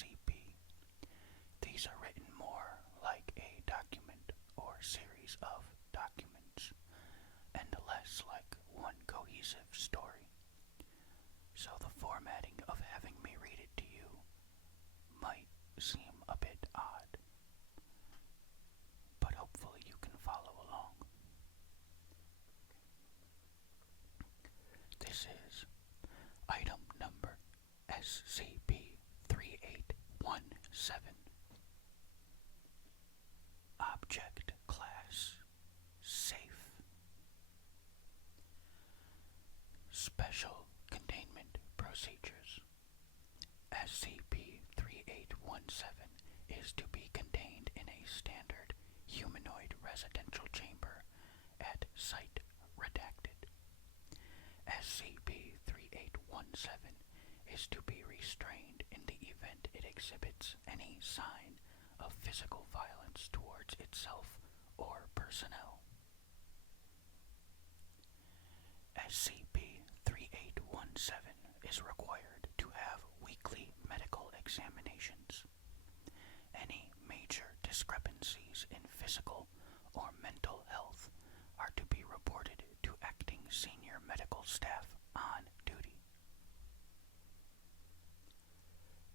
SCP. These are written more like a document or series of documents, and less like one cohesive story. So the formatting of having me read it to you might seem a bit odd, but hopefully you can follow along. This is item number SCP-3817. Object Class Safe. Special Containment Procedures. SCP-3817 is to be contained in a standard humanoid residential chamber at Site Redacted. SCP-3817 is to be restrained in the event it exhibits any sign of physical violence towards itself or personnel. SCP-3817 is required to have weekly medical examinations. Any major discrepancies in physical or mental health are to be reported to acting senior medical staff on duty.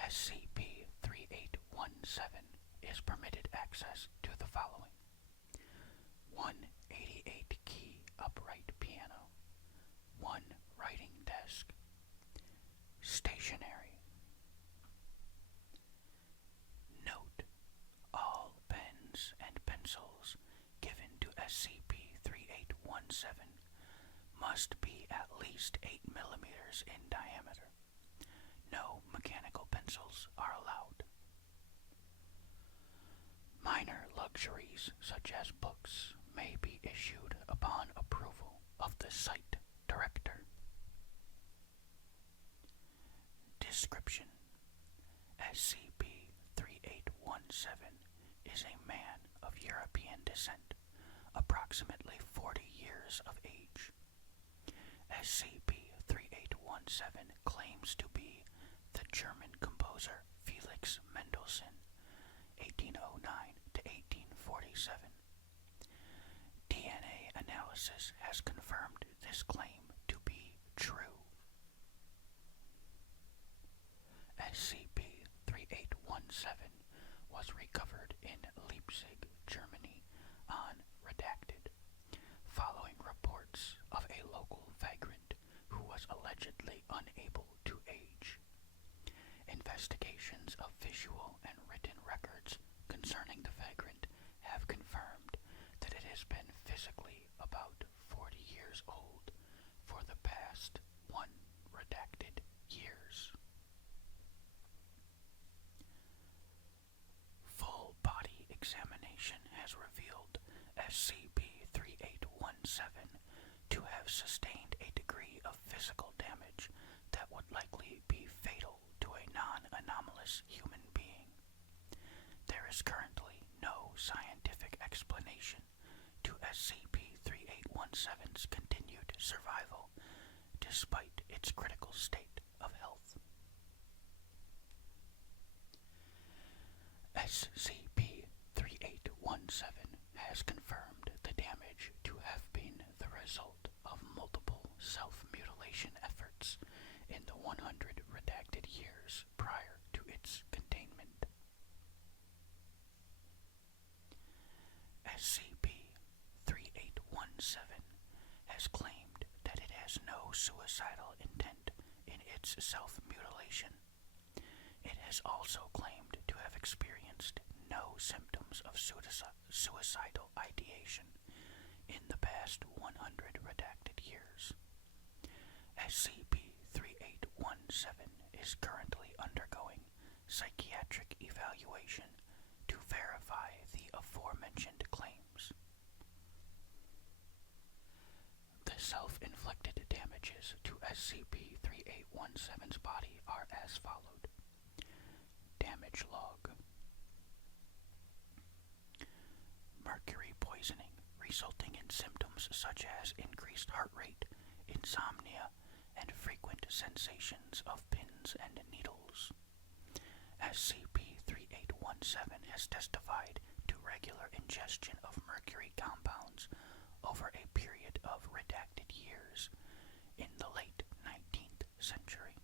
SCP-3817 is permitted access to the following: 188 key upright piano, 1 writing desk, stationery. Note: all pens and pencils given to SCP-3817 must be at least 8 millimeters in diameter. No mechanical pencils are allowed. Minor luxuries such as books may be issued upon approval of the site director. Description: SCP-3817 is a man of European descent, approximately 40 years of age. SCP-3817 claims to be the German composer Felix Mendelssohn, 1809 to 1847. DNA analysis has confirmed this claim to be true. SCP-3817 was recovered in Leipzig, Germany on Redacted, following reports of a local vagrant who was allegedly unable to age. Investigations of visual and written records concerning the vagrant have confirmed that it has been physically about 40 years old for the past 1 redacted years. Full body examination has revealed SCP-3817 to have sustained a degree of physical damage that would likely be fatal to a non-anomalous human being. There is currently no scientific explanation to SCP-3817's continued survival despite its critical state of health. SCP-3817 has confirmed the damage to have been the result of multiple self-mutilation efforts in the 100 redacted years prior to its containment. SCP-3817 has claimed that it has no suicidal intent in its self-mutilation. It has also claimed to have experienced no symptoms of suicidal ideation in the past 100 redacted years. SCP-3817 is currently undergoing psychiatric evaluation to verify the aforementioned claims. The self-inflicted damages to SCP-3817's body are as followed. Damage log: mercury poisoning resulting in symptoms such as increased heart rate, insomnia, and frequent sensations of pins and needles. SCP-3817 has testified to regular ingestion of mercury compounds over a period of redacted years in the late 19th century.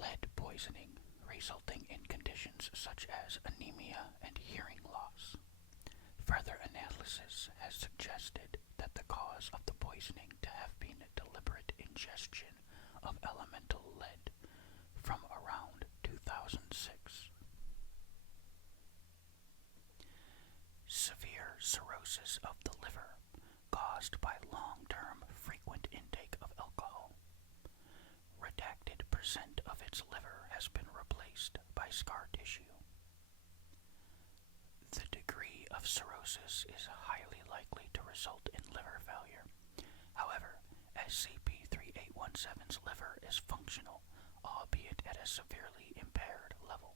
Lead poisoning, resulting in conditions such as anemia and hearing loss. Further analysis has suggested that the cause of the poisoning to have been deliberate ingestion of elemental lead from around 2006. Severe cirrhosis of the liver caused by long-term frequent intake of alcohol. Redacted percent of its liver has been replaced by scar tissue. The degree of cirrhosis is highly likely to result in liver failure. However, SCP-3817's liver is functional, albeit at a severely impaired level.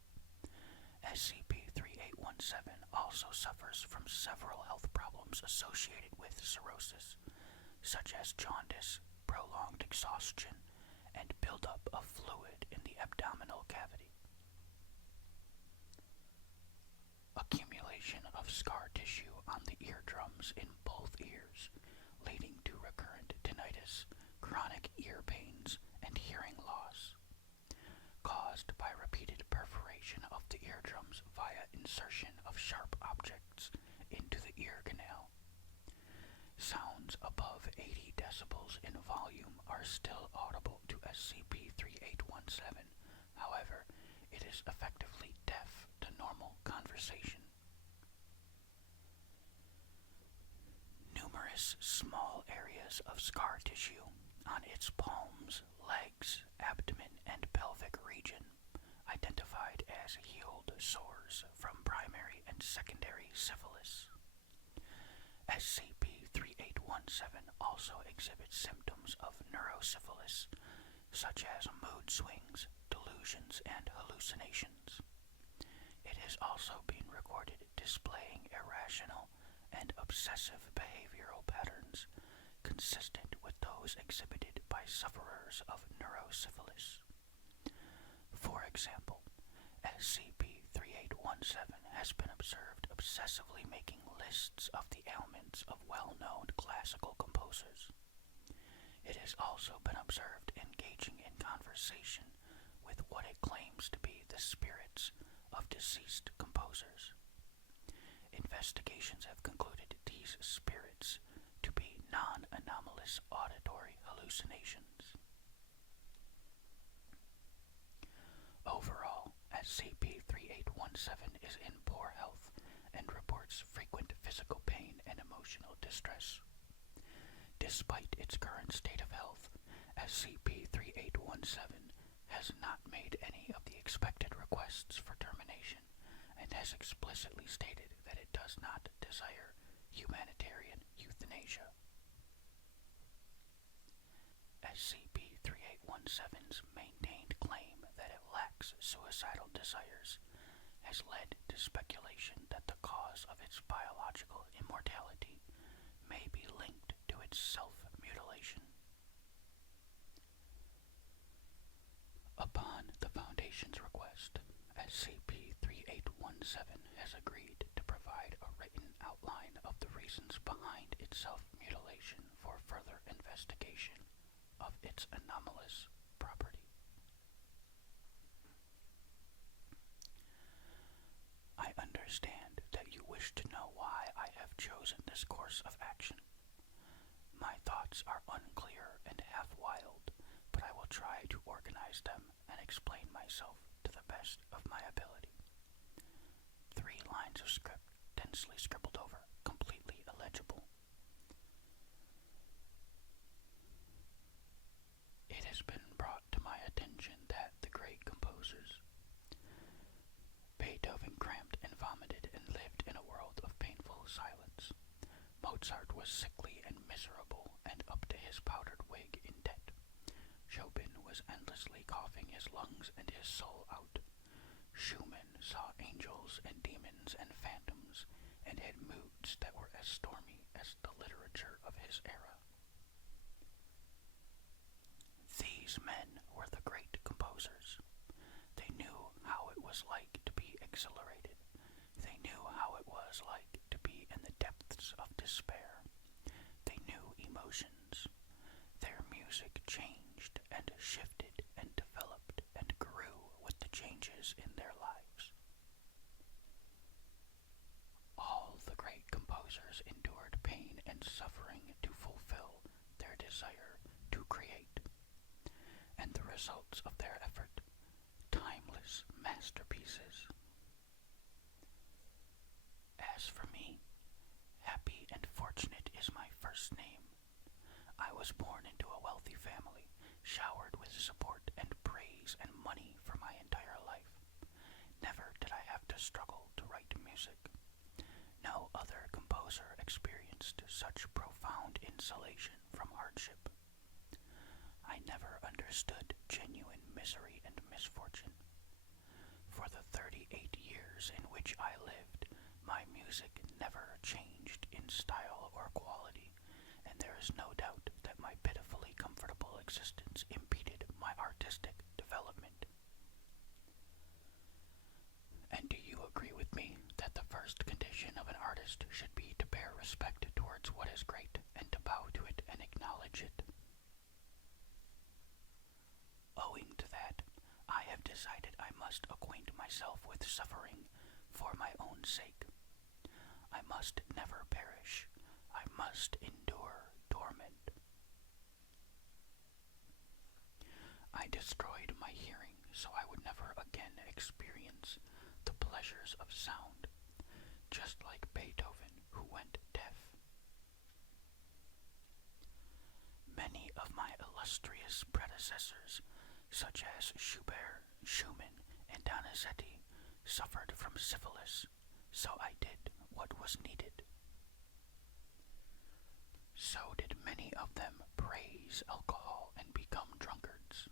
SCP-3817 also suffers from several health problems associated with cirrhosis, such as jaundice, prolonged exhaustion, and buildup of fluid in the abdominal cavity. Accumulation of scar tissue on the eardrums in both ears, leading to recurrent tinnitus, chronic ear pains, and hearing loss, caused by repeated perforation of the eardrums via insertion of sharp objects into the ear canal. Sounds above 80 decibels in volume are still audible to SCP-3817. However, it is effectively deaf to normal conversation. Numerous small areas of scar tissue on its palms, legs, abdomen, and pelvic region, identified as healed sores from primary and secondary syphilis. SCP-3817 also exhibits symptoms of neurosyphilis, such as mood swings, delusions, and hallucinations. It has also been recorded displaying irrational and obsessive behavioral patterns consistent with those exhibited by sufferers of neurosyphilis. For example, SCP-3817 has been observed obsessively making lists of the ailments of well-known classical composers. It has also been observed engaging in conversation with what it claims to be the spirits of deceased composers. Investigations have concluded these spirits to be non-anomalous auditory hallucinations. Overall, SCP-3817 is in poor health and reports frequent physical pain and emotional distress. Despite its current state of health, SCP-3817 has not made any of the expected requests for termination and has explicitly stated that it does not desire humanitarian euthanasia. SCP-3817's maintained claim that it lacks suicidal desires has led to speculation that the cause of its biological immortality may be linked to its self-mutilation. Upon the Foundation's request, SCP-3817 has agreed to provide a written outline of the reasons behind its self-mutilation for further investigation of its anomalous property. I understand that you wish to know why I have chosen this course of action. My thoughts are unclear and half-wild, but I will try to organize them and explain myself to the best of my ability. 3 lines of script, densely scribbled over, completely illegible. It has been brought to my attention that the great composers, Beethoven cramped and vomited and lived in a world of painful silence. Mozart was sickly and miserable and up to his powdered wig in debt. Chopin was endlessly coughing his lungs and his soul out. Schumann saw angels and demons and phantoms and had moods that were as stormy as the literature of his era. These men were the great composers. darkness of despair. They knew emotions. Their music changed and shifted and developed and grew with the changes in their lives. All the great composers endured pain and suffering to fulfill their desire to create, and the results of their effort, timeless masterpieces. As for me, Happy and Fortunate is my first name. I was born into a wealthy family, showered with support and praise and money for my entire life. Never did I have to struggle to write music. No other composer experienced such profound insulation from hardship. I never understood genuine misery and misfortune. For the 38 years in which I lived, my music never changed in style or quality, and there is no doubt that my pitifully comfortable existence impeded my artistic development. And do you agree with me that the first condition of an artist should be to bear respect towards what is great and to bow to it and acknowledge it? Owing to that, I have decided I must acquaint myself with suffering for my own sake. I must never perish. I must endure torment. I destroyed my hearing so I would never again experience the pleasures of sound, just like Beethoven, who went deaf. Many of my illustrious predecessors, such as Schubert, Schumann, and Donizetti, suffered from syphilis, so I did what was needed. So did many of them praise alcohol and become drunkards.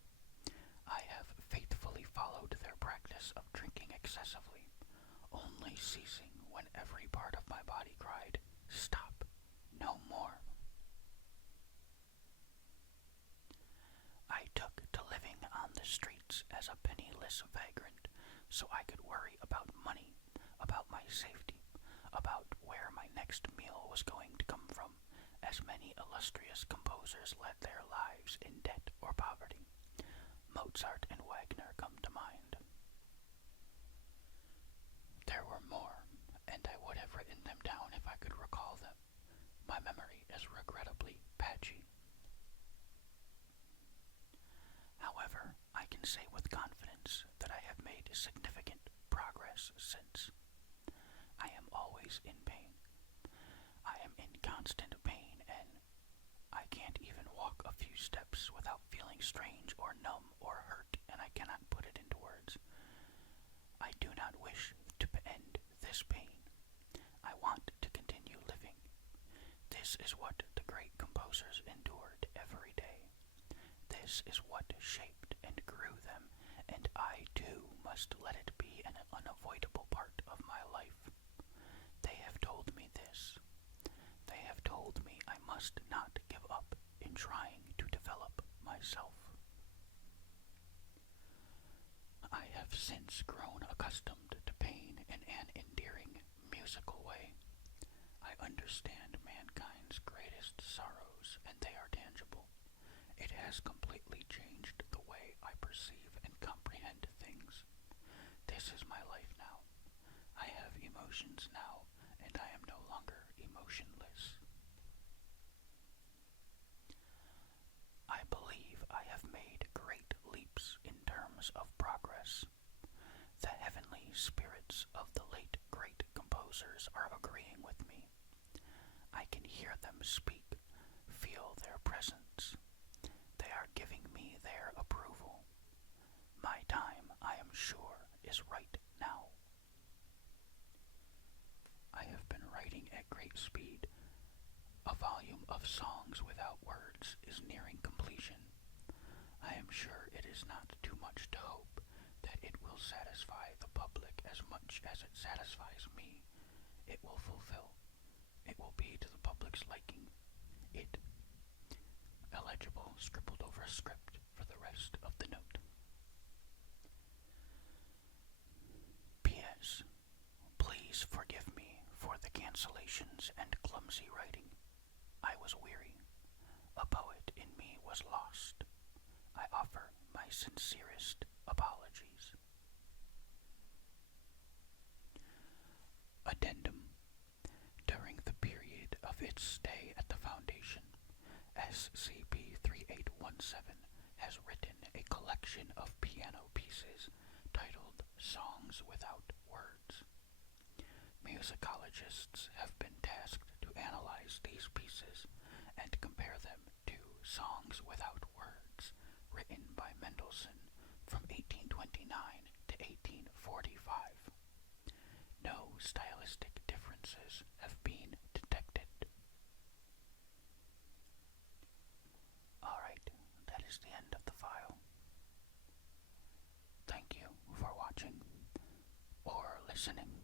I have faithfully followed their practice of drinking excessively, only ceasing when every part of my body cried, "Stop, no more." I took to living on the streets as a penniless vagrant, so I could worry about money, about my safety, about where my next meal was going to come from, as many illustrious composers led their lives in debt or poverty. Mozart and Wagner come to mind. There were more, and I would have written them down if I could recall them. My memory is regrettably patchy. However, I can say with confidence that I have made significant progress since. I am always in pain. I am in constant pain, and I can't even walk a few steps without feeling strange or numb or hurt, and I cannot put it into words. I do not wish to end this pain. I want to continue living. This is what the great composers endured every day. This is what shaped and grew them, and I too must let it be an unavoidable part of my life. They have told me this. They have told me I must not give up in trying to develop myself. I have since grown accustomed to pain in an endearing, musical way. I understand mankind's greatest sorrows, and they are tangible. It has completely changed the way I perceive and comprehend things. This is my life now. I have emotions now, and I am no longer emotionless. I believe I have made great leaps in terms of progress. The heavenly spirits of the late great composers are agreeing with me. I can hear them speak, feel their presence. They are giving me their approval. My time, I am sure, is right now. I have been writing at great speed. A volume of songs without words is nearing completion. I am sure it is not too much to hope that it will satisfy the public as much as it satisfies me. It will fulfill. It will be to the public's liking. It. Illegible, scribbled over a script for the rest of the note. P.S. Please forgive me for the cancellations and clumsy was weary. A poet in me was lost. I offer my sincerest apologies. Addendum. During the period of its stay at the Foundation, SCP-3817 has written a collection of piano pieces titled Songs Without Words. Musicologists have been tasked to analyze these pieces and compare them to Songs Without Words, written by Mendelssohn from 1829 to 1845. No stylistic differences have been detected. Alright, that is the end of the file. Thank you for watching or listening.